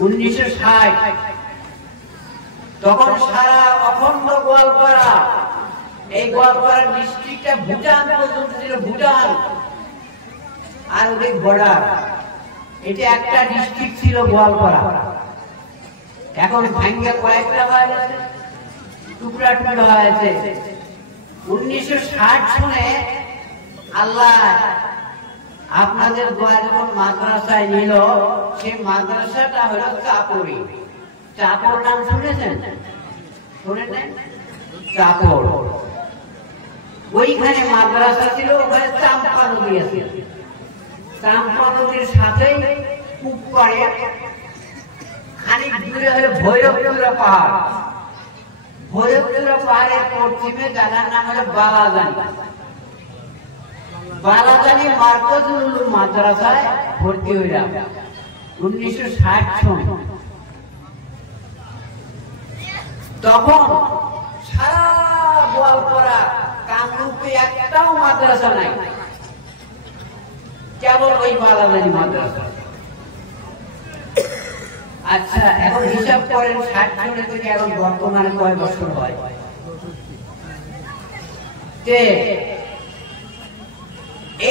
1960 তখন সারা অখণ্ড গোয়ালপাড়া, এই গোয়ালপাড়া ডিস্ট্রিক্টটা ভুটান পর্যন্ত ছিল, ভুটান আর ওদের বর্ডার, এটা একটা ডিস্ট্রিক্ট ছিল গোয়ালপাড়া। এখন ভাঙ্গা কয়েকটা হয়ে গেছে, টুকরা টুকরা হয়েছে। 1960 সনে আল্লাহ আপনাদের দোয়া যখন মাদ্রাসায় নিল, সেই মাদ্রাসাটা হলো চাপড়ি। চাপড় নাম শুনেছেন? শুনেছেন? চাপড়, ওইখানে মাদ্রাসা ছিল, ওখানে চাম্পা নদী আছে। চাম্পা নদীর সাথেই কূপ পাড়ে খানিক দূরে হলো ভৈরবচূড়া পাহাড়। ভৈরবচূড়া পাহাড়ের পশ্চিমে জায়গার নাম হলো বালাজানি। বালাজানি মার্কাজুল উলুম মাদ্রাসায় ভর্তি হইলাম 1960 সন। তখন সারা গোয়ালপাড়া কামরূপে একটাও মাদ্রাসা নাই, কেবল ওই বালাজানি মাদ্রাসা। আচ্ছা, এখন হিসাব করেন 60 সনে থেকে এখন বর্তমানে কয় বছর হয়?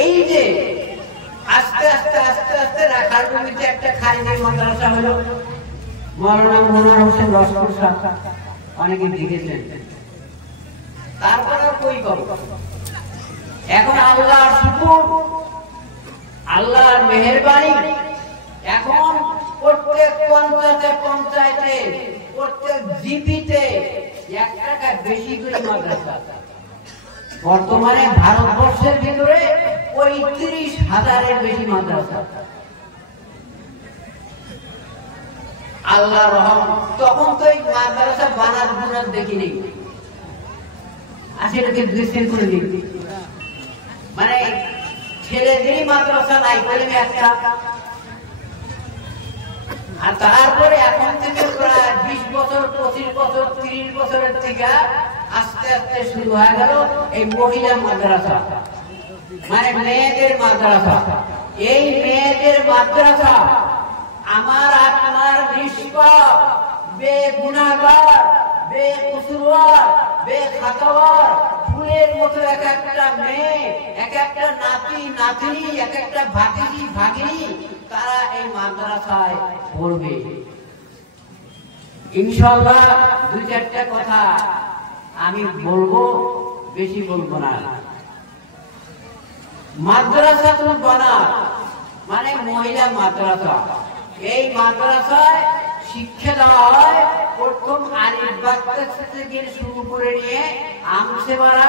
এই যে আস্তে আস্তে আস্তে আস্তে রাখার জমিতে একটা খারিজি মাদ্রাসা হলো, মৌলানা মনোয়ার হোসেন লস্কর সাহেব, অনেকে দেখেছেন। তারপর আর কই পাবো? এখন আল্লাহর শুকর, আল্লাহর মেহেরবানি, এখন প্রত্যেক পঞ্চায়েতে প্রত্যেক জিপিতে 1 টাকা বেশি করে মাদ্রাসা। বর্তমানে ভারতবর্ষের ভিতরে 35,000-এর বেশি মাদ্রাসা। আল্লাহ রহম, তখন তো এই মাদ্রাসা বানার গুণার দেখিনি, আসলে দৃষ্টি করে দেখি, মানে ছেলেদেরই মাদ্রাসা নাই বলে একটা। আর তারপরে এখন থেকে প্রায় 20 বছর, 25 বছর, 30 বছরের থেকে আস্তে আস্তে শুরু হয়ে গেল এই মহিলা মাদ্রাসা, মানে মেয়েদের মাদ্রাসা। এই মেয়েদের মাদ্রাসা আমার আপনার নিষ্পাপ, বেগুনাহগার, বেকসুরওয়ার, বেখাতাওয়ার ফুলের মতো এক একটা মেয়ে, এক একটা নাতি নাতনি, এক একটা ভাতিজি ভাগিনী, তারা এই মাদ্রাসায় পড়বে ইনশাআল্লাহ। 2-4টা কথা আমি বলবো, বেশি বলবো না। মাদ্রাসা তো বানা মানে মহিলা মাদ্রাসা। এই মাদ্রাসায় শিক্ষা দেওয়া হয় প্রথম আলিফ বা থেকে শুরু করে নিয়ে আমসেবারা,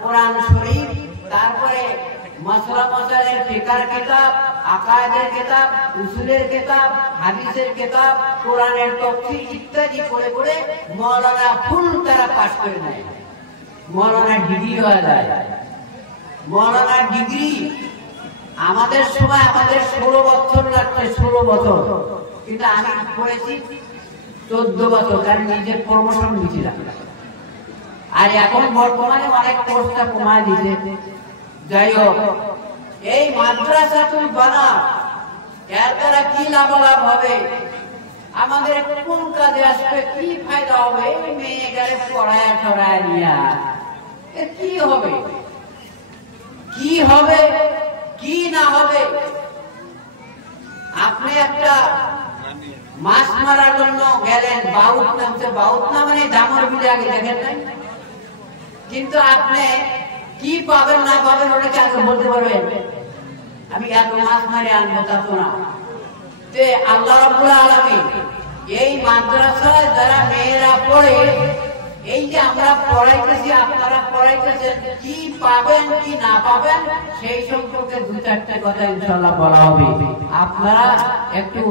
কোরআন শরীফ, তারপরে মাসলা মাসাইলের ফিকার কিতাব, আকায়েদের কিতাব, উসুলের কিতাব, হাদিসের কিতাব, কোরআনের তাফসীর ইত্যাদি পড়ে পড়ে মাওলানা ফুল তারা পাস করে নেয়, মাওলানা ডিগ্রি হয়ে যায়। মাওলানা ডিগ্রি আমাদের সময় আমাদের 16 বছর লাগতো, 16 বছর, কিন্তু আমি পড়েছি 14 বছর, কারণ নিজের প্রমোশন নিয়েছিলাম। আর এখন বর্তমানে অনেক কোর্সটা কমায় দিয়েছে। যাই হোক, এই মাদ্রাসা তুমি বানা, এর দ্বারা কি লাভালাভ হবে, আমাদের কোন কাজে আসবে, কি ফায়দা হবে? এই মেয়ে গেলে পড়ায় ছড়ায় নিয়া কি হবে, কি হবে, কি না হবে? আপনি একটা মাছ মারার জন্য গেলেন, বাউত নামছে, বাউত না মানে দামর বিলে আগে দেখেন নাই, কিন্তু আপনি কি পাবেন না পাবেন ওটা কি আগে বলতে পারবেন? আমি এত মাছ মারে আনবো তা তো না। আল্লাহ রাব্বুল আলামিন এই মাদ্রাসায় যারা মেয়েরা পড়ে, এই যে আমরা পড়াইতেছি, আপনারা পড়াইতেছেন, কি পাবেন কি না পাবেন সেই সম্পর্কে 2-4টা কথা ইনশাআল্লাহ বলা হবে। আপনারা একটু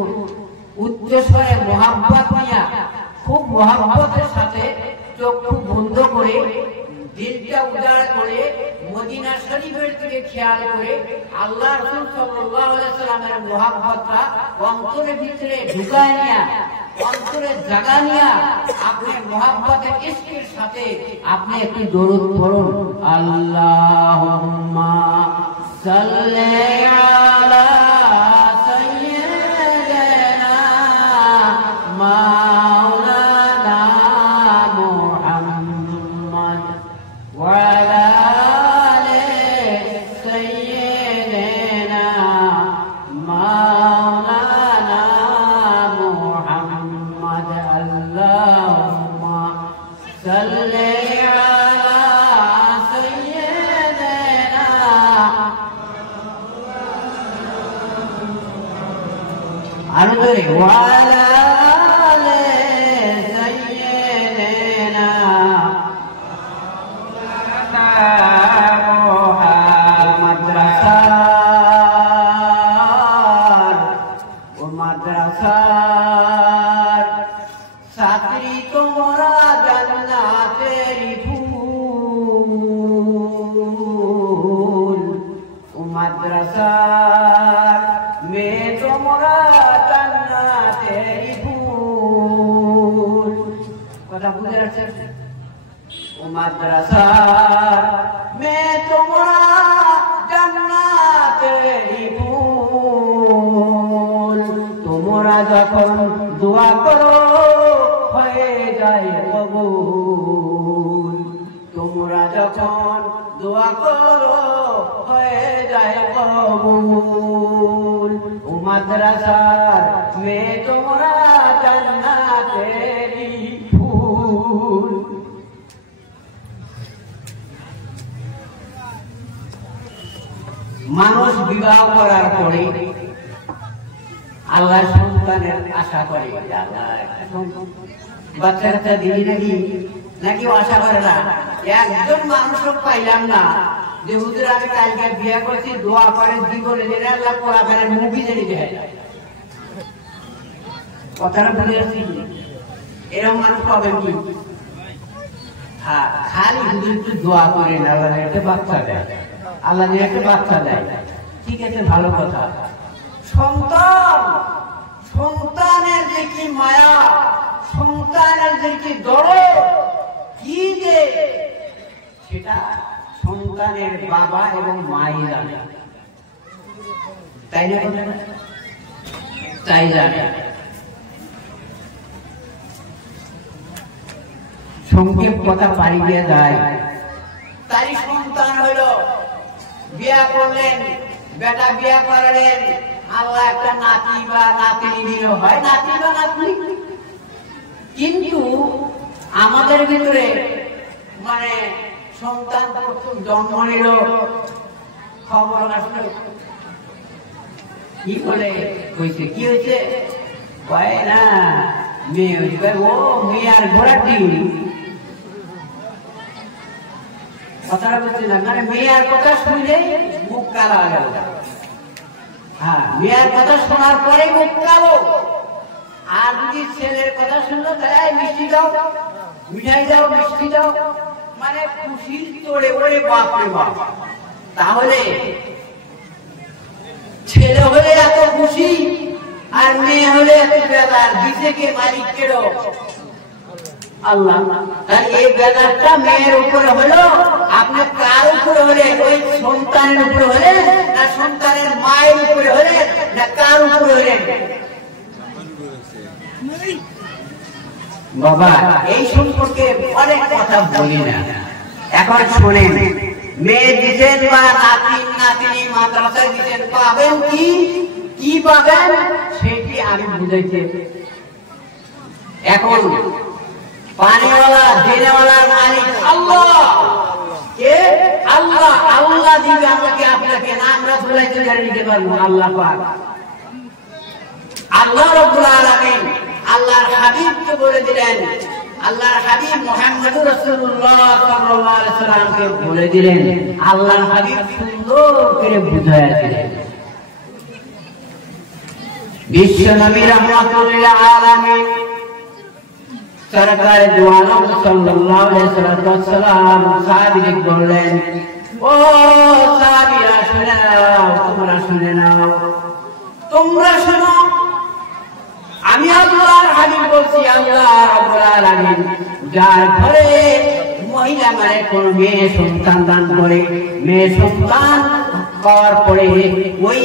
উচ্চস্বরে মোহাব্বত নিয়ে, খুব মোহাব্বতের সাথে চক্ষু বন্ধ করে, দিলটা উজাড় করে, মদিনা শরীফের দিকে খেয়াল করে, আল্লাহ রাসূল সাল্লাল্লাহু আলাইহি সাল্লামের মোহাব্বতটা অন্তরের ভিতরে ঢুকায় নিয়া, অন্তরে জাগা নিয়া, আপনি মোহাব্বতের ইশকের সাথে আপনি একটু দরুদ পড়ুন। আল্লাহুম্মা সাল্লি আলা সাইয়্যিদিনা আরো ধরে মাদ্রাসার ছাত্রী তোমরা জান্নাতেরি ফুল, ও মাদ্রাসার মেয়ে তোমরা জান্নাতেরি ফুল। কথা বুঝে আসছে? ও মাদ্রাসার মেয়ে তোমরা জান্নাতেরি ফুল, তোমরা যখন দোয়া করো হয়ে যায় কবুল, তোমরা যখন দোয়া করো হয়ে যায় কবুল। ও মাদ্রাসার মেয়ে তোমরা জান্নাতেরি ফুল। মানুষ বিবাহ করার পরে আল্লাহ সন্তানের আশা করে, বাচ্চা কাচ্চা দিবি নাকি, নাকি আশা করে না। একজন মানুষও পাইলাম না যে হুজুর আমি কালকে বিয়ে করছি, দোয়া করে জীবনে জেনে আল্লাহ কোরআনের মুভি জেনে যায়। কথাটা বুঝে আসছি? এরকম মানুষ পাবেন কি? হ্যাঁ, খালি হুজুর একটু দোয়া করে না, আল্লাহ একটা বাচ্চা দেয়, আল্লাহ একটা বাচ্চা দেয়, ঠিক আছে, ভালো কথা। সন্তান, সন্তানের যে কি মায়া, সন্তানের যে কি দরদ, কি যে সেটা সন্তানের বাবা এবং মাই জানে, তাই না? তাই জানে। সংক্ষেপ কথা পারি দিয়ে যায়। তারই সন্তান হইল, বিয়া করলেন, বেটা বিয়া করলেন, আল্লাহ একটা নাতি বা নাতনি দিল, হয় নাতি বা নাতনি। কিন্তু আমাদের ভিতরে মানে সন্তান প্রথম জন্ম নিল, খবর আসলো কি বলে হয়েছে, কি হয়েছে, কয় না মেয়ে হয়েছে, ও মেয়ে আর ঘোড়ার ডিম। কথাটা বলছি না, মানে মেয়ের কথা শুনলে মুখ কালো হয়ে গেল। হ্যাঁ, মেয়ের কথা শোনার পরে মুখ কালো। আর যদি ছেলের কথা শুনলো তাই মিষ্টি দাও, মিঠাই দাও, মিষ্টি দাও, মানে খুশির তোড়ে ওরে বাপ রে বাপ। তাহলে ছেলে হলে এত খুশি আর মেয়ে হলে এত বেজার, দিছে কে? মালিক কেড়ো আল্লাহ। এই বেজারটা মেয়ের উপরে হলো, আপনি কার উপরে হলে? ওই সন্তানের উপরে হলে না সন্তানের মায়ের উপরে হলে না কার উপরে হলে? বাবা, এই সম্পর্কে অনেক কথা বলি না, এখন শোনেন। মেয়ে দিচ্ছেন বা নাতিন নাতিনি মাদ্রাসায় দিচ্ছেন, পাবেন কি? কি পাবেন সেটি আমি বুঝাইছি। এখন পানিওয়ালা দেনেওয়ালার মালিক আল্লাহ, কে? আল্লাহ। আল্লাহ দিবে আমাকে আপনাকে, না আমরা চলাইতে দিতে পারবো? আল্লাহ পাক, আল্লাহ রাব্বুল আলামিন আল্লাহর হাবিবকে বলে দিলেন, আল্লাহর হাবিব মুহাম্মদুর রাসূলুল্লাহ সাল্লাল্লাহু আলাইহি সাল্লামকে বলে দিলেন, আল্লাহর হাবিব সুন্দর করে বুঝায়া দিলেন। বিশ্ব নবী রাহমাতুল আলামিন সরকার দু আলম সাল্লাল্লাহু আলাইহি সাল্লাম সাহাবীদের বললেন, ও সাহাবীরা শুনে নাও, তোমরা শুনে নাও, তোমরা শোনো, আমি আল্লাহর হাবিব বলছি, আল্লাহ রাব্বুল আলামিন যার ঘরে মহিলা মানে কোন মেয়ে সন্তান দান করে, মেয়ে সন্তান পাওয়ার পরে ওই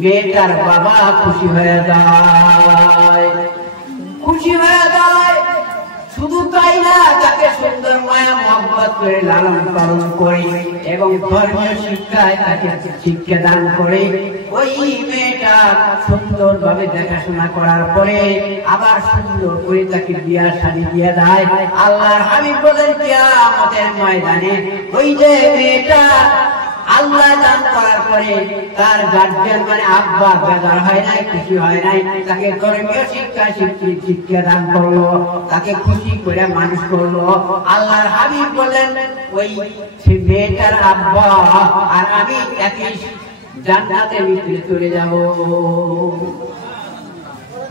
মেয়েটার বাবা খুশি হয়ে যায়, খুশি হয়ে যায়। শুধু তাই না, তাকে সুন্দর মায়া মহব্বত করে লালন পালন করে এবং ধর্মীয় শিক্ষায় তাকে শিক্ষা দান করে ওই মেয়েটা সুন্দরভাবে দেখাশোনা করার পরে আবার সুন্দর করে তাকে বিয়া শাদী দিয়ে দেয়। আল্লাহর হাবিব বলেন, কিয়ামতের ময়দানে ওই যে মেয়েটা আল্লাহ দান করার পরে তার গার্জিয়ান মানে আব্বা বেজার হয় নাই, খুশি হয় নাই, তাকে ধর্মীয় শিক্ষা দান করলো, তাকে খুশি করে মানুষ করলো। আল্লাহর হাবিব বলেন ওই মেয়েটার আব্বা আর আমি একই জান্নাতে মিলে চলে যাব,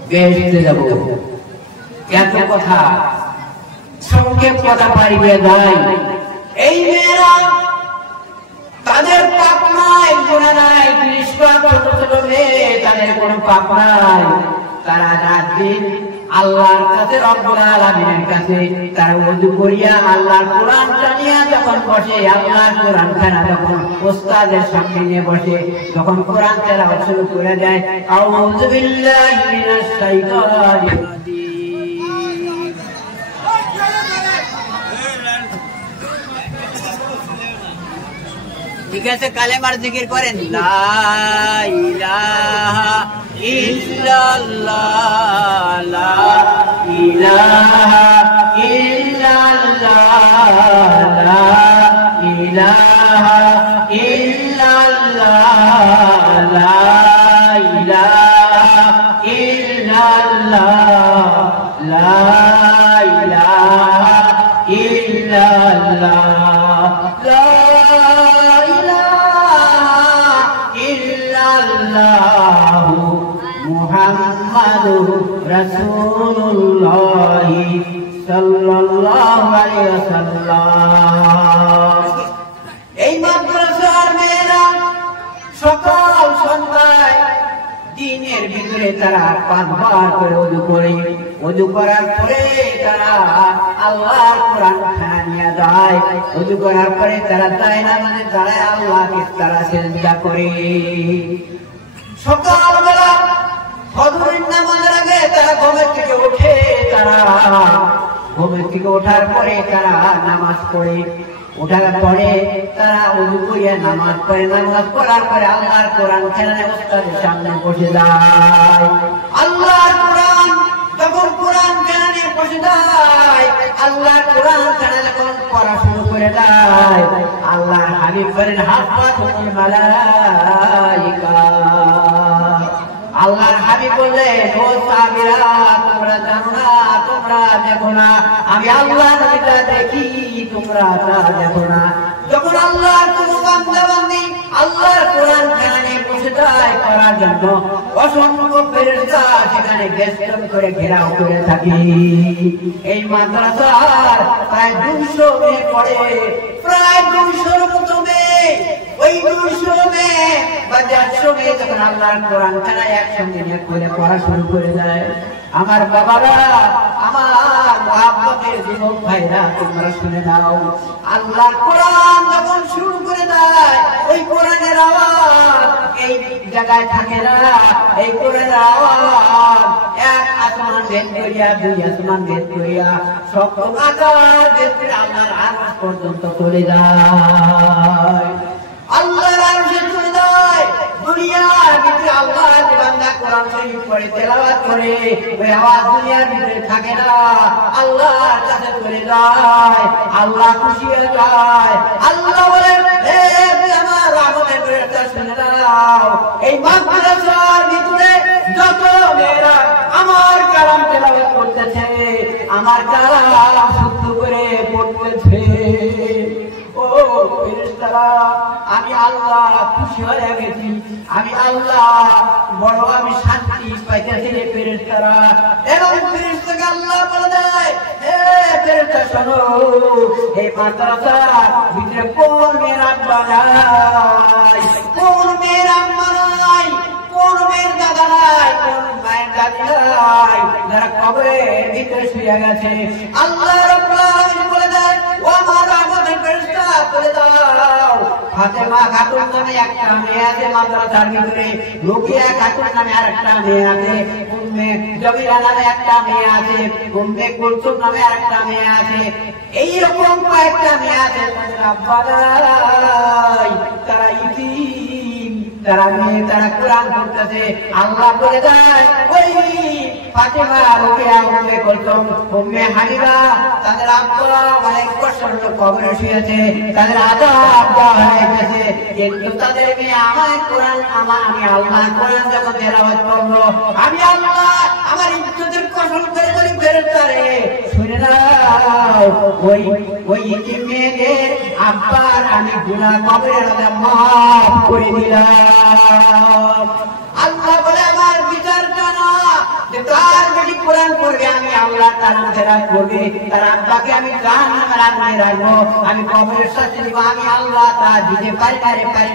বেহেশতে যাব। এত কথা সংক্ষেপ কথা পারিবে যায়। এই মেয়েরা তাদের পাপ নাই, গুনাহ নাই, ছোট ছোট মেয়ে, তাদের কোনো পাপ নাই। তারা রাত দিন আল্লাহর কাছে, রব্বুল আলামিনের কাছে তারা ওযু করিয়া আল্লাহর কোরআন জানিয়া যখন বসে, আল্লাহর কোরআন খানা যখন ওস্তাদের সামনে নিয়ে বসে, যখন কোরআন তেলাওয়াত শুরু করে দেয়, আউযু বিল্লাহি মিনাশ শাইতানির রাজিম। ঠিক আছে, কালেমার জিকির করেন, লা ইলাহা ইল্লাল্লাহ, লা ইলাহা ইল্লাল্লাহ, লা ইলাহা ইল্লাল্লাহ, লা ইলাহা ইল্লাল্লাহ, লা ইলাহা ইল্লাল্লাহ, লা মুহাম্মাদুর রাসূলুল্লাহ সাল্লাল্লাহু আলাইহি ওয়াসাল্লাম। এই মাদ্রাসার মেয়েরা সকাল সন্ধ্যায় দিনের ভিতরে তারা 5 বার করে ওযু করে, ওযু করার পরে তারা আল্লাহর কোরআন নিয়ে যায়, ওযু করার পরে তারা যায় না মানে তারা আল্লাহকে তারা সিজদা করে। সকালবেলা ফজরের নামাজের আগে তারা ঘুমের থেকে ওঠে, তারা ঘুমের থেকে ওঠার পরে তারা নামাজ পড়ে, ওঠার পরে তারা ওযু করিয়া নামাজ পড়ে, নামাজ পড়ার পরে আল্লাহর কোরআন খেলানে ওস্তাদের সামনে বসে যায়। আল্লাহর কোরআন যখন কোরআন খেলানে বসে যায়, আল্লাহর কোরআন খেলা যখন পড়া শুরু করে দেয়, আল্লাহর হাবিব বলেন হাফাতুল মালাইকা। আল্লাহর হাবিব বললেন ও সাহাবীরা, তোমরা জানো না, তোমরা দেখো না, আমি আল্লাহর নবীটা দেখি, তোমরা তা দেখো না। যখন আল্লাহর কোন বান্দা বান্দি আল্লাহর কোরআন খেলানে বসে যায় পড়ার জন্য, অসংখ্য ফেরেশতা সেখানে বেষ্টন করে ঘেরাও করে থাকে। এই মাদ্রাসার প্রায় 200 মেয়ে পড়ে, প্রায় 200-র মতো মেয়ে। ওই 200 মেয়ে বা 150 মেয়ে যখন আল্লাহর কোরআন খেলায় একসঙ্গে নিয়ে করে পড়া শুরু করে দেয়, আমার বাবারা, আমার মুহাব্বতের যুবক ভাইরা, তোমরা শুনে নাও, আল্লাহর কোরআন যখন শুরু করে দেয়, ওই কোরআনের আওয়াজ এই জায়গায় থাকে না, এই কোরআনের আওয়াজ এক আসমান ভেদ করিয়া, 2 আসমান ভেদ করিয়া, সপ্তম আকাশ ভেদ করে আল্লাহর আরশ পর্যন্ত চলে যায়। আল্লাহর আরশে চলে যায়। দুনিয়ার ভিতরে আল্লাহর বান্দা কোরআন শরীফ পড়ে তেলাওয়াত করে, ওই আওয়াজ দুনিয়ার ভিতরে থাকে না, আল্লাহর কাছে চলে যায়, আল্লাহ খুশি হয়ে যায়। আল্লাহ বলেন হে আমার রহমতের ফেরেশতা শুনে নাও, এই মাদ্রাসার ভিতরে যত মেয়েরা আমার কালাম তেলাওয়াত করতেছে, আমার কালাম শুদ্ধ করে পড়তেছে, ও ফেরেশতারা, আমি আল্লাহ খুশি হয়ে গেছি, আমি আল্লাহ বড় আমি শান্তি পাইতেছি রে ফেরেশতারা। এবং ফেরেশতাকে আল্লাহ বলে দেয়, হে ফেরেশতা শোনো, এই মাদ্রাসার ভিতরে কোন মেয়ের আব্বা নাই, কোন মেয়ের আম্মা নাই, কোন মেয়ের দাদা নাই, কোন মায়ের দাদি নাই, যারা কবরের ভিতরে শুয়ে গেছে। আল্লাহ রাব্বুল আলামিন বলে দেয়, ও আমার রহমতের ফেরেশতা বলে দাও, ফাতেমা খাতুন নামে একটা মেয়ে আছে মাদ্রাসার ভিতরে, রুকিয়া খাতুন নামে আরেকটা মেয়ে আছে, উম্মে জমিলা নামে একটা মেয়ে আছে, উম্মে কুলসুম নামে আরেকটা মেয়ে আছে, এইরকম কয়েকটা মেয়ে আছে, তাদের আব্বা নাই, তারা ইতিম, তারা কোরআন পড়তেছে। আল্লাহ বলে দেয় ওই ফাতিমা, রুকিয়া, উম্মে কুলসুম, উম্মে হাবিবা তাদের আব্বা অনেক বছর কবরে শুয়েছে, তাদের আযাব দেওয়া হয়েছে, কিন্তু তাদের মেয়ে আমার কোরআন আমি আল্লাহ কোরআন যখন তেলাওয়াত করলো, আমি আল্লাহ আমার ইজ্জতের কসম করে বলি ফেরেশতারে শুনে নাও, ওই মেয়েদের আব্বার আমি গুনাহ কবরের আযাব মাফ করে দিলাম। আল্লাহ বলে আমার বিচার জানা যে তার বেটি কোরআন পড়বে, আমি আল্লাহ তার তেলাওয়াত করবে, তার আব্বাকে আমি জাহান্নামের আগুনে রাখবো, আমি কবরের শাস্তি দিব, আমি আল্লাহ তা দিতে পারি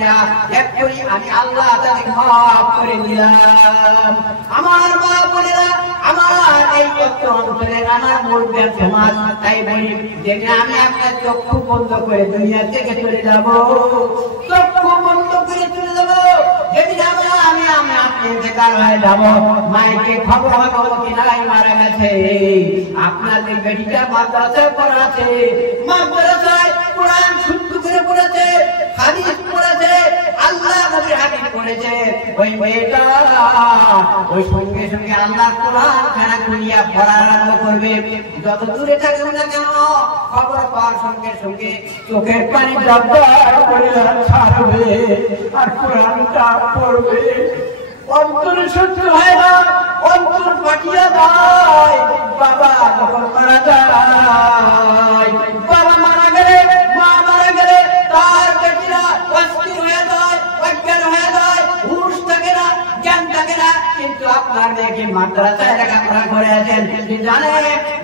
না, এক্ষুনি আমি আল্লাহ তাকে মাফ করে দিলাম। আমার মা বোনেরা, আমার এই পত্র অঞ্চলের আমার মুরব্বিয়ান সমাজ, তাই বলি যেদিন আমি আপনার চক্ষু বন্ধ করে দুনিয়া থেকে চলে যাব, চক্ষু বন্ধ করে চলে যাব, যেদিন আমি আপনি ইন্তেকাল হয়ে যাব, মাইকে খবর হবে কি নাই মারা গেছে, আপনাদের বেটিটা মাদ্রাসায় পড়াছে, মাদ্রাসায় কোরআন শুদ্ধ করে পড়েছে, হাদিস পড়েছে, আল্লাহ নবীর হাদিস পড়েছে, ওই মেয়েটা ওই সঙ্গে সঙ্গে আল্লাহ কোরআন খানা খুলিয়া পড়া আরম্ভ করবে। যত দূরে থাকবে না কেন, খবর পাওয়ার সঙ্গে সঙ্গে চোখের পানি জব্বার করে ছাড়বে আর কোরআনটা পড়বে। অন্তর সহ্য হয় না, অন্তর ফাটিয়া যায়। বাবা যখন মারা যায়, বাবা মারা গেলে, মা মারা গেলে তার বেটিরা অস্থির হয়ে যায়, অজ্ঞান হয়ে যায়, হুঁশ থাকে না, জ্ঞান থাকে না। কিন্তু আপনার মেয়েকে মাদ্রাসায় লেখাপড়া করে আছেন, জানে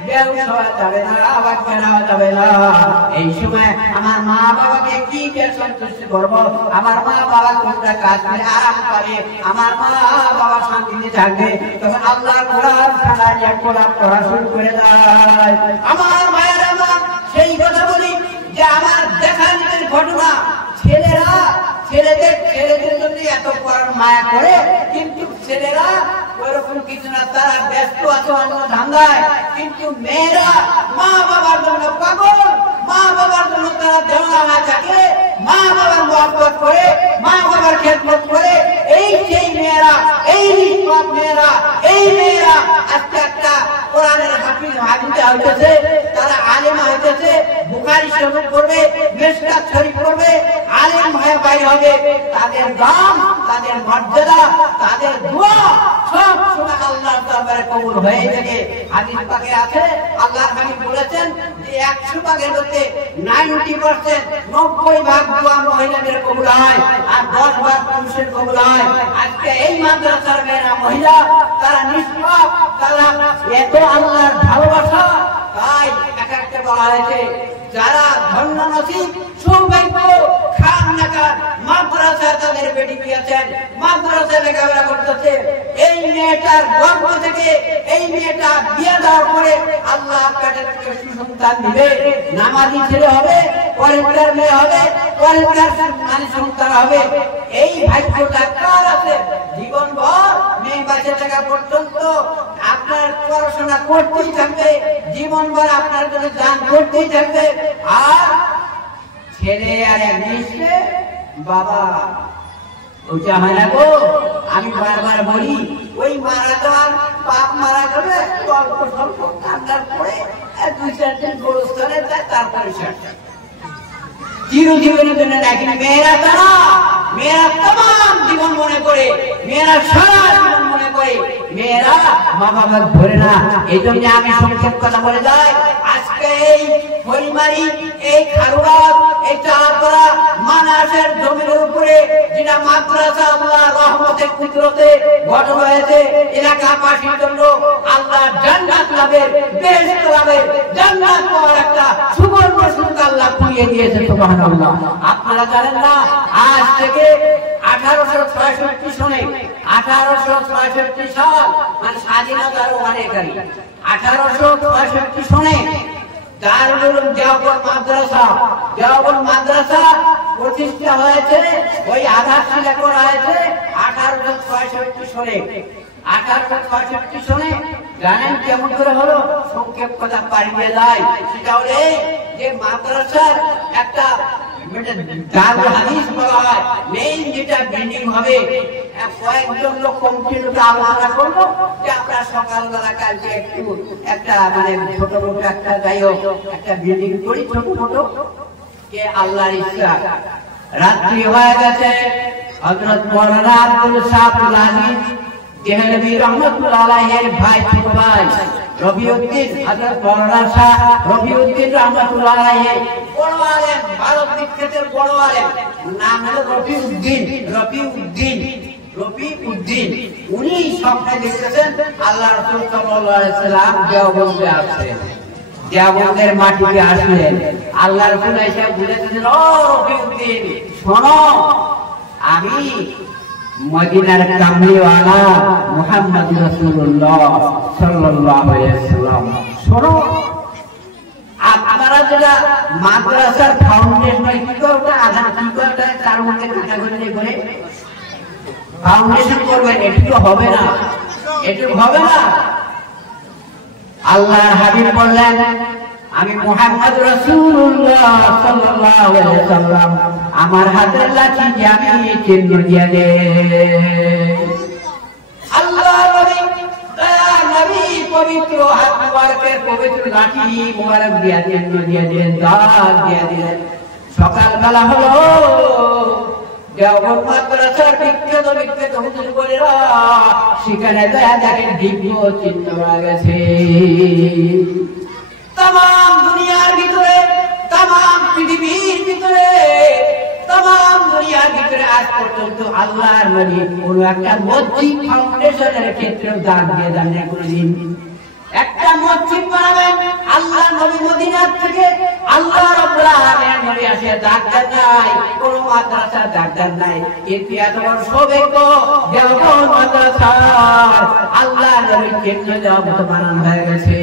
বেহুশ হওয়া যাবে না, অজ্ঞান হওয়া যাবে না। এই সময় আমার মা বাবাকে কি সন্তুষ্ট করবো, আমার মা বাবা কোনটা কাজ করে আরাম পাবে, আমার মা বাবা শান্তিতে থাকবে, তখন আল্লাহর কোরআন ছাড়া কোরআন পড়া শুরু করে দেয়। আমার মায়ের আমার সেই কথা বলি যে আমার দেখা নিজের ঘটনা, ছেলেদের জন্য এত কোরআন মায়া করে, কিন্তু ছেলেরা ওরকম কিছু না, তারা ব্যস্ত আছে অন্য ধান্দায়, কিন্তু মেয়েরা মা বাবার জন্য পাগল, মা বাবার জন্য তারা দেওয়া থাকে, মা বাবার মহব্বত করে, মা বাবার খেদমত করে। এই সেই মেয়েরা, এই নিষ্পাপ মেয়েরা, এই মেয়েরা আজকে একটা কোরআনের হাফিজা হইতেছে, তারা আলেমা হইতেছে, বুখারী শরীফ পড়বে, মিশকাত শরীফ পড়বে, আলেম হয়ে বাইরে হবে। তাদের দাম, তাদের মর্যাদা, তাদের দোয়া সব সময় আল্লাহর দরবারে কবুল হয়ে থাকে। হাদিস পাকে আছে, আল্লাহর হাবিব বলেছেন যে 100 ভাগের মধ্যে 90% 90 ভাগ দোয়া মহিলাদের কবুল হয় আর 10 ভাগ পুরুষের কবুল হয়। আজকে এই মাদ্রাসার মেয়েরা মহিলা, তারা নিষ্পাপ, তারা এত আল্লাহর ভালোবাসা, তাই একটা বলা হয়েছে যারা ধন্য নসিব সৌভাগ্য খান নাকার মাদ্রাসায় তাদের বেটি পেয়েছেন, মাদ্রাসায় লেখাপড়া করতেছে। এই মেয়েটার গর্ভ থেকে এই মেয়েটা বিয়ে দেওয়ার পরে আল্লাহ পেটের থেকে সুসন্তান দিবে, নামাজি ছেলে হবে, পরের মেয়ে হবে, পরের মানে সন্তান হবে। এই ভাগ্যটা কার আছে? জীবনভর মেয়ে বাচ্চা থাকা পর্যন্ত আপনার পড়াশোনা করতেই থাকবে, জীবনভর আপনার জন্য দান করতেই থাকবে। আর ছেলে আর একদিকে বাবা ওটা হয় না গো। আমি বারবার বলি, ওই মারা যাওয়ার বাপ মারা যাবে, গল্প স্বল্প কান্দার পরে 2-4 দিন গোরস্থানে যায়, তারপরে চিরজীবনের জন্য নাকি মেয়েরা, তারা মেয়েরা তমাম জীবন মনে করে, মেয়েরা সারা জীবন মনে করে, মেয়েরা মা বাবার ধরে না। এই জন্য আমি সংক্ষেপ কথা বলে যাই। আজকে এই হরিমারি, এই খারুয়াত, এই চাপাড়া মানাসের জমির উপরে যেটা মাদ্রাসা আল্লাহ রহমতে কুদরতে গঠন হয়েছে, এলাকাবাসীর জন্য আল্লাহ জান্নাত লাভের, বেহেশত লাভের, জান্নাত পাওয়ার একটা সুবর্ণ সুযোগ আল্লাহ খুলিয়ে দিয়েছে। সুবহানাল্লাহ। আপনারা জানেন না, আজ থেকে 1866 সনে, 1866 সাল মানে স্বাধীনতার অনেককারী, 1866 সনে দারুল দেওবন্দ মাদ্রাসা প্রতিষ্ঠা হয়েছে, ওই আধারশিলা করা হয়েছে 1866 সনে। 1866 সনে জানেন কেমন করে হলো? সংক্ষেপ কথা পারিয়ে যায়। সেটা হলে যে মাদ্রাসার একটা দারুল হাদিস বলা হয়। মেইন যেটা বিল্ডিং হবে, কয়েকজন লোক কমিটিতে আলোচনা করলো যে আমরা সকালবেলা কালকে একটা মানে ছোট মোটো একটা যাই হোক একটা বিল্ডিং করি ছোট মোটো, কে আল্লাহর ইচ্ছা রাত্রি হয়ে গেছে। হযরত মাওলানা আব্দুল শাকুর আজিজ দেহলভী রহমাতুল্লাহ আলাইহির ভাই ছোট ভাই রবিউদ্দিন, হযরত মাওলানা শাহ রবিউদ্দিন রহমাতুল্লাহ আলাইহি বড় আলেম, ভারত বিখ্যাত বড় আলেম, নাম হলো রবিউদ্দিন। উনি স্বপ্নে দেখতেছেন আল্লাহ রাসূল সাল্লাল্লাহু আলাইহি সাল্লাম দেওবন্দে আছেন, দেওবন্দের মাটিতে আসলেন। আল্লাহ রাসূল এসে বলেছেন, ও রবিউদ্দিন শোনো, আমি মদিনার কামলিওয়ালা মুহাম্মদ রাসূলুল্লাহ সাল্লাল্লাহু আলাইহি ওয়াসাল্লাম, শোনো আপনারা যারা মাদ্রাসার ফাউন্ডেশন কি করতে আধা কি করতে তার মধ্যে কাটাগরি করে ফাউন্ডেশন করবেন, এটা হবে না, এটা হবে না। আল্লাহর হাবিব বললেন, আমি মুহাম্মদ রাসূলুল্লাহ সাল্লাল্লাহু আলাইহি ওয়াসাল্লাম আমার হাতের লাঠি দিয়ে আমি চিহ্ন দিয়ে দে। আল্লাহর নবী পবিত্র হাত মুবারকের পবিত্র লাঠি মুবারক দিয়ে চিহ্ন দিয়ে দিলেন, দাগ দিয়ে দিলেন। সকালবেলা হলো, দেওবন্দ মাদ্রাসার বিখ্যাত হুজুর বলেরা সেখানে দেখেন দিব্য চিহ্ন পাওয়া গেছে। তাম দুনিয়ার ভিতরে, তাম পৃথিবীর ভিতরে, তাম দুনিয়ার ভিতরে আজ পর্যন্ত আল্লাহর নবী কোন একটা মসজিদ ফাউন্ডেশনের ক্ষেত্রেও দান দিয়ে দেন না কোনদিন। একটা মসজিদ বানাবেন আল্লাহ নবী মদিনা থেকে, আল্লাহ রাব্বুল আলামিন নবী আসে দাগ দেন নাই, কোন মাদ্রাসা দাগ দেন নাই। কিন্তু এত বড় সৌভাগ্য দেওবন্দ মাদ্রাসার আল্লাহ নবীর চিহ্ন দেওবন্দ বানানো হয়ে গেছে।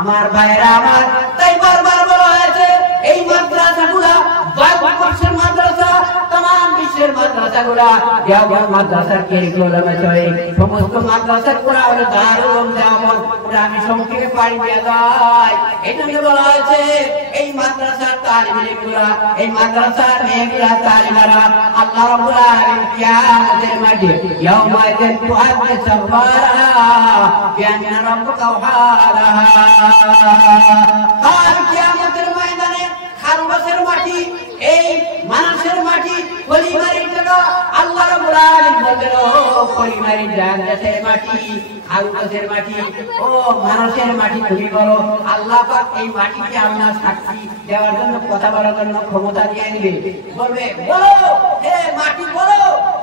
আমার ভাইরা আমার, তাই বারবার বলা হয়েছে এই মাদ্রাসাগুলা ভারতবর্ষের মাদ্রাসা, तमाम বিশ্বের মাদ্রাসাগুলা দেওবন্দ মাদ্রাসার কারিকুলামে চলে। সমস্ত মাদ্রাসাগুলা হলো দারুল দেওবন্দ। ওটা আমি সংক্ষেপে পারি দিয়ে যাই। এজন্য বলা হয়েছে এই মাদ্রাসার তালিম ইলমগুলা, এই মাদ্রাসার মেয়েগুলা তালিমারা আল্লাহ রাব্বুল আলামিন কিয়ামতের মাঠে ইয়াউমাইযিন তুহাদ্দিসু আখবারাহা বিআন্না রাব্বুকা ওয়াহালাহা। কাল কিয়ামতের ময়দানে খারবাসের মাটি, এই মানুষের মাটি, পরিবারের জায়গা আল্লাহ রাব্বুল আলামিন বলেন, ও পরিবারের জান্নাতের মাটি, খারবাসের মাটি, ও মানুষের মাটি তুমি বলো। আল্লাহ পাক এই মাটিকে আপনার সাক্ষী দেওয়ার জন্য, কথা বলার জন্য ক্ষমতা দিয়ে দিবে। বলবে, বলো হে মাটি বলো,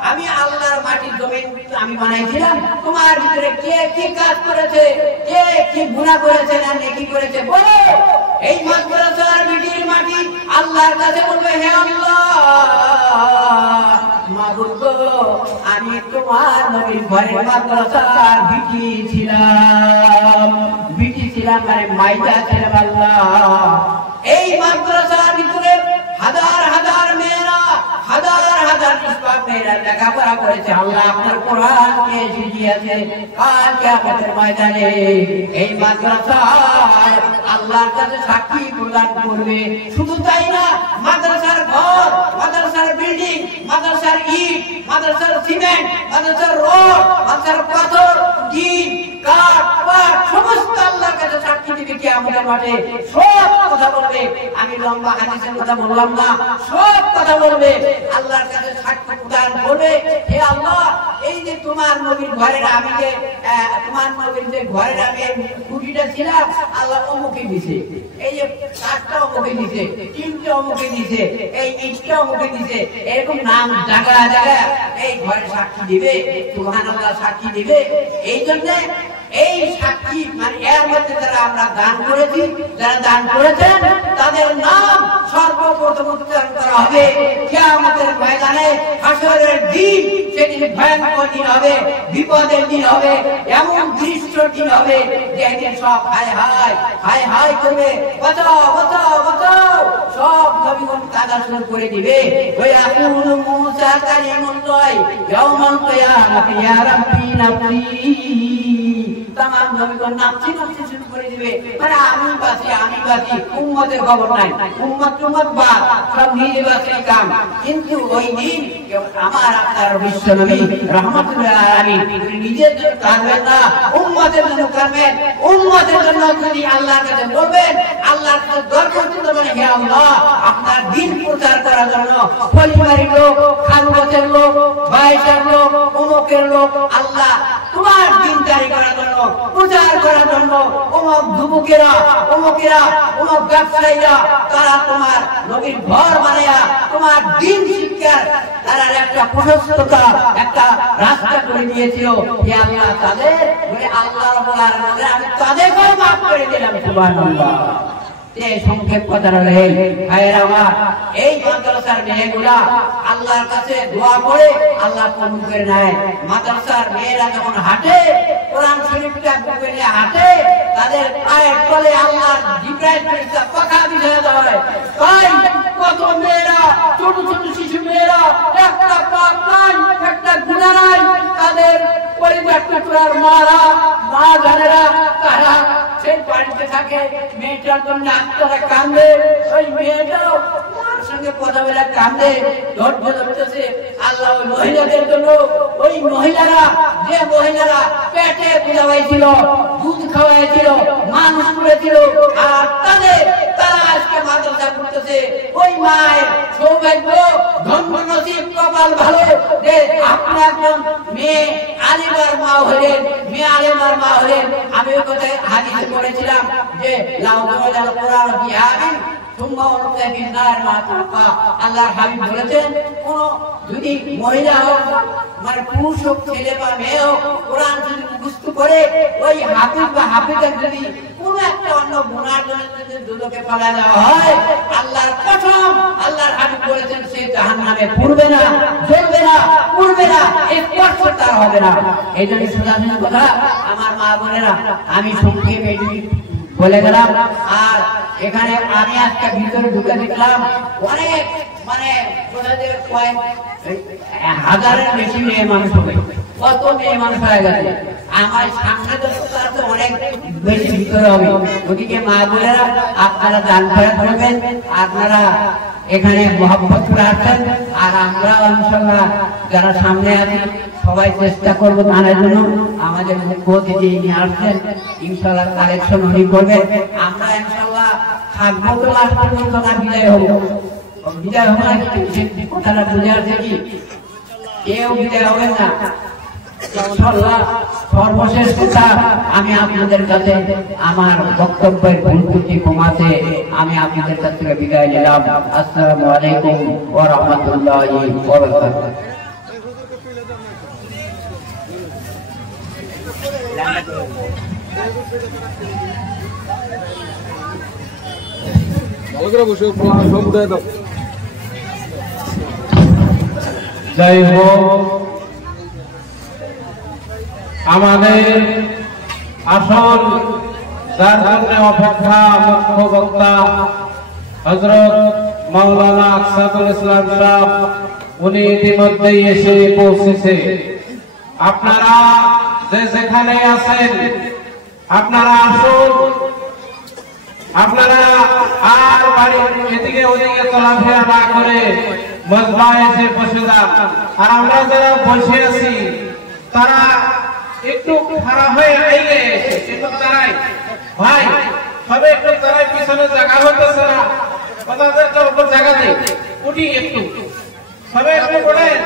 আমি আল্লাহর মাটির জমিন আমি বানাইছিলাম, তোমার ভিতরে কে কি কাজ করেছে, কে কি গুনাহ করেছে না নেকি করেছে বলো। এই মাদ্রাসার মিটির মাটি আল্লাহর কাছে বলবে, হে আল্লাহ মাবুদ গো, আমি তোমার নবীর ঘরের মাদ্রাসার বিটি ছিলাম মানে মাইদা ছিলাম আল্লাহ। এই মাদ্রাসার ভিতরে হাজার হাজার মেয়েরা, হাজার হাজার নিষ্পাপ মেয়েরা লেখাপড়া করেছে। আল্লাহ আপনার কোরআনকে শিখিয়েছে। কাল কিয়ামতের ময়দানে এই মাদ্রাসায় আল্লাহর কাছে সাক্ষী প্রদান করবে। শুধু তাই না, মাদ্রাসার ঘর, মাদ্রাসার বিল্ডিং, মাদ্রাসার ইট, মাদ্রাসার সিমেন্ট, মাদ্রাসার রড, মাদ্রাসার পাথর, ইট, কাঠ, পাট সমস্ত আল্লাহর কাছে সাক্ষী দিবে কিয়ামতের মাঠে। সব কথা বলবে, আমি লম্বা হাদিসের কথা বললাম না, সব কথা বলবে, আল্লাহর কাছে সাক্ষী প্রদান করবে। হে আল্লাহ, এই যে তোমার নবীর ঘরের আমি যে তোমার নবীর যে ঘরের আমি কুটিটা ছিলাম, আল্লাহ অমুকে দিছে, এই যে কাঠটা অমুকে দিছে, টিনটা অমুকে দিছে, এই ইটটা অমুকে দিছে, এরকম নাম জায়গা জায়গা এই ঘরে সাক্ষী দিবে, সুবহানাল্লাহ সাক্ষী দিবে। এই জন্য এই সাক্ষী মানে এর মধ্যে যারা আমরা দান করেছি, যারা দান করেছেন তাদের নাম সর্বপ্রথম উচ্চারণ করা হবে কিয়ামতের ময়দানে, হাসরের দিন। সেদিন ভয়ঙ্কর দিন হবে, বিপদের দিন হবে, এমন দৃশ্য দিন হবে যেদিন সব হায় হায় হায় হায় করবে, বাঁচাও বাঁচাও বাঁচাও, সব নবীগণ কাঁদা শুরু করে দিবে। ওই আকুলু মুসা কালিমুল্লাহ ইয়াউমাল কিয়ামাতি ইয়া রাব্বি নাফসি, तमाम नबीगण नाचते नाचते शुरू করে দিবে, মানে আমি বাঁচি উম্মতের খবর নাই, উম্মত বাদ সব নিজে বাঁচি কাম। কিন্তু ওই দিন আমার আপনার বিশ্বনবী রাহমাতুল্লাহ আলাইহি নিজের জন্য কাঁদবেন না, উম্মতের জন্য কাঁদবেন। উম্মতের জন্য যদি আল্লাহর কাছে বলবেন, আল্লাহর কাছে দোয়া করতে মানে হে আল্লাহ আপনার দ্বীন প্রচার করার জন্য পরিবারের লোক, খানগতের লোক, বাইশের লোক, অমুকের লোক, আল্লাহ তোমার দ্বীন জারি করার জন্য, প্রচার করার জন্য অমুক যুবকেরা, অমুক ব্যবসায়ীরা তারা তোমার নবীর ঘর বানায়া তোমার দ্বীন শিক্ষার তারা একটা প্রশস্ততা, একটা রাস্তা করে দিয়েছিল। হে আল্লাহ তাদের আল্লাহ রাব্বুল আলামিন আমি তাদেরকেও মাফ করে দিলাম। সুবহানাল্লাহ। সংক্ষেপ কথা রয়ে আমার এই মাদ্রাসার মেয়েগুলা আল্লাহর কাছে দোয়া করে আল্লাহ কবুল করে নেয়। মাদ্রাসার মেয়েরা যখন হাঁটে, কোরআন শরীফটা বুকে নিয়ে হাঁটে, তাদের পায়ের তলে আল্লাহর জিবরাইল ফেরেশতা পাখা বিছিয়ে দেয়। তাই কত মেয়েরা, ছোট ছোট শিশু মেয়েরা, একটা পাপ নাই, একটা গুনাহ নাই, তাদের পরিবার টুকরার মারা, মা জানেরা তারা সেই বাড়িতে থাকে, মেয়েটার জন্য আপনারা কান্দে, ওই মেয়েটাও মার সঙ্গে কথা বলে কান্দে, ধরতেছে। আল্লাহ ওই মহিলাদের জন্য, ওই মহিলারা যে মহিলারা পেটে বুঝাইছিল, দুধ খাওয়াইছিল, মানুষ করেছিল, আর তারা আজকে মাদ্রাসা করতেছে। ওই মায়ের সৌভাগ্য, ধন্য নসিব, কপাল ভালো যে আপনি একজন মেয়ে আলিমার মা হলেন, মেয়ে আলিমার মা হলেন। আমি ওই কথায় হাদিসে পড়েছিলাম যে লাউদাল কোরআন বিহাবিন তোমরা অনুযায়ী বিন্নার মাতা আল্লাহর হাবিব বলেছেন, কোন যদি মহিলা হোক, মানে পুরুষ হোক, ছেলে বা মেয়ে হোক, কোরআন যদি মুখস্থ করে ওই হাফিজ বা হাফিজা যদি কোন একটা অন্য গুনার জন্য যদি দুদকে ফেলা দেওয়া হয়, আল্লাহর কসম, আল্লাহর হাবিব বলেছেন সে জাহান্নামে পড়বে না, জ্বলবে না, পড়বে না, স্পর্শ তার হবে না। এই জন্য সোজা কথা আমার মা বোনেরা, আমি সংক্ষেপে বলে গেলাম। আর এখানে আমি আজকে ভিতরে ঢুকে দেখলাম অনেক, মানে হাজারের বেশি মেয়ে মানুষ হবে, কত মেয়ে মানুষ হয়ে গেছে। আমার সামনে তো অনেক বেশি ভিতরে হবে। ওদিকে মা বোনেরা আপনারা দান করে করবেন, আপনারা এখানে মহব্বত করে আসছেন, আর আমরা ইনশাআল্লাহ যারা সামনে আছি সবাই চেষ্টা করবো দানের জন্য। আমাদের মুখ্য অতিথি নিয়ে আসছেন, ইনশাআল্লাহ কালেকশন উনি করবেন। আমরা ইনশাআল্লাহ থাকবো তো লাস্ট পর্যন্ত, না বিদায় হবো। বিদায় হবো না, কথাটা বুঝে আসছে কি? কেউ বিদায় হবেন না ইনশাআল্লাহ। সর্বশেষ কথা, আমি আপনাদের কাছে আমার বক্তব্যের ভুল ত্রুটি কমাতে আমি আপনাদের কাছ থেকে বিদায় নিলাম। আসসালামু আলাইকুম ওয়া রাহমাতুল্লাহি ওয়া বারাকাতুহু। যাই হোক, আমাদের আসল যার জন্য অপেক্ষা মুখ্য বক্তা হযরত মাওলানা আকসাদুল ইসলাম সাহেব, উনি ইতিমধ্যেই এসে পৌঁছেছে। আপনারা যে যেখানে আছেন আপনারা আসুন, আপনারা আর বাড়ির এদিকে ওদিকে চলাফেরা না করে মজমায় এসে বসে যান। আর আমরা যারা বসে আছি তারা একটু খারাপ হয়ে আইলে একটু দাঁড়াই, ভাই সবে একটু দাঁড়াই, পিছনে জায়গা হতেছে না, ওনাদেরকে উপর জায়গা দেই, উঠি একটু সবে একটু পড়েন।